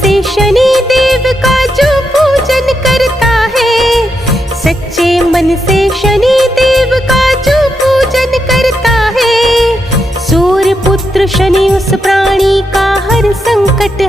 से शनि देव का जो पूजन करता है, सच्चे मन से शनि देव का जो पूजन करता है, सूर्य पुत्र शनि उस प्राणी का हर संकट